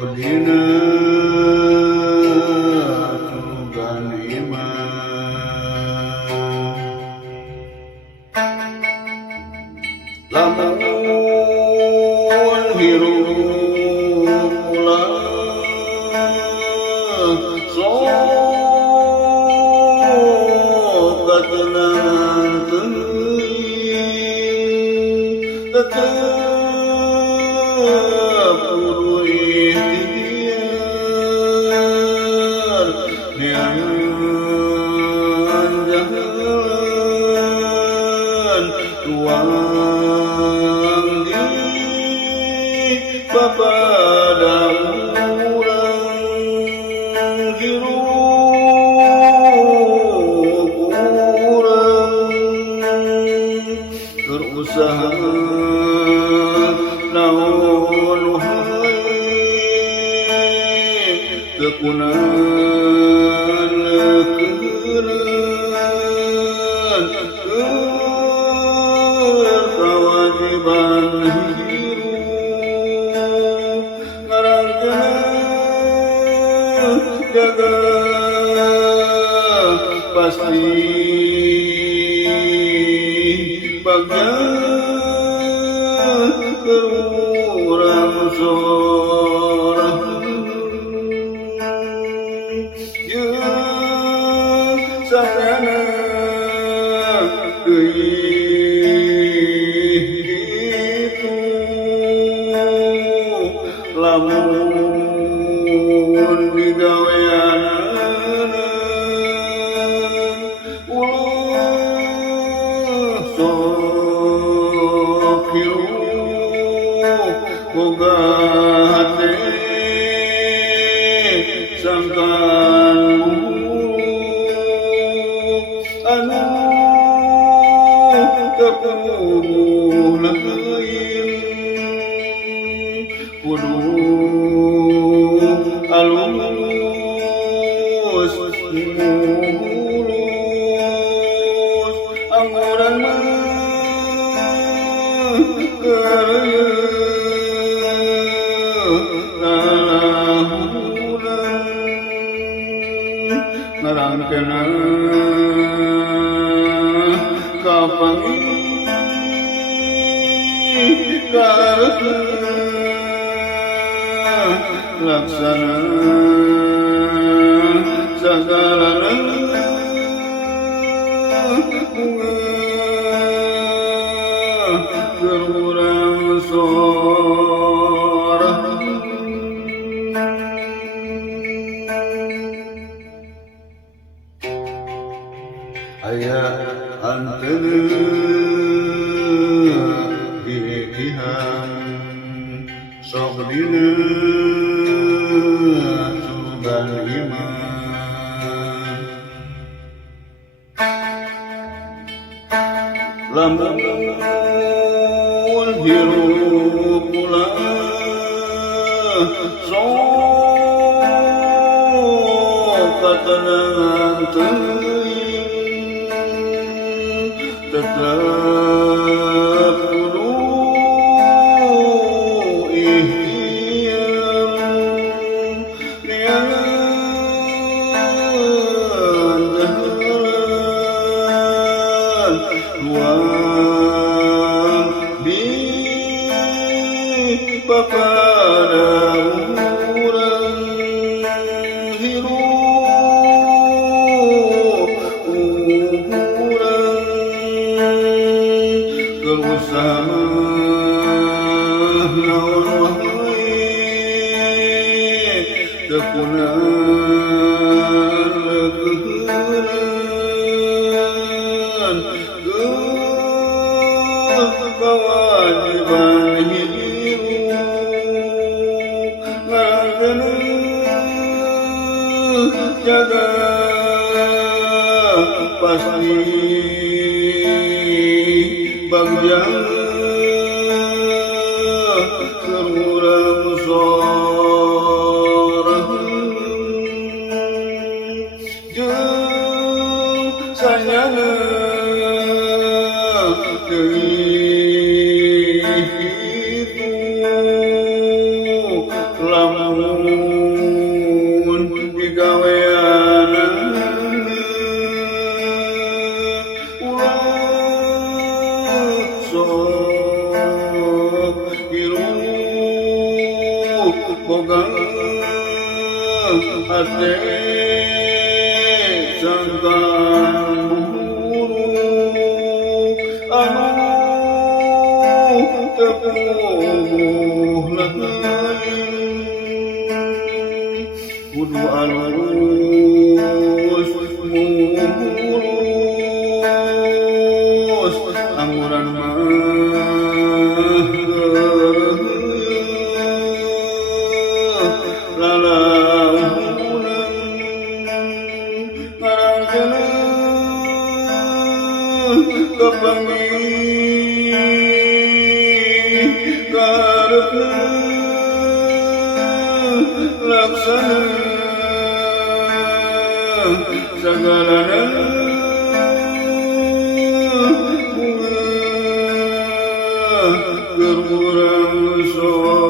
dina tugan iman lamun hirup ulang sok katenang teuing tetep kudu ikhtiar neangan jalan tuang di bapada urang hirup urang berusaha naon wae tekunan lekeureun kewajiban hirup ngarangkeun jaga pasti bagian kurang sorang yeung sarana teuing kitu lamun digaweanana ulah sok hirup boga hate sangkan anu tekudu lain kudu alus mulus amuran mah ngarangkeun kapanggih laksana sagarana kurang sorang aya anteuneun diikiham sok dina tugan iman lamun hirup ulang sok katenang teuing tetep kudu ikhtiar neangan jalan tuang di bapada urang hirup urang berusaha naon wae tekunan lekeureun kewajiban hirup ngarangkeun jaga pasti bagian kurang sorang jeung sanyana teuing kitu lamun boga ate sangkan buruk anu tepuh lain kudu alus mulus amuran mah laksana segalana kurang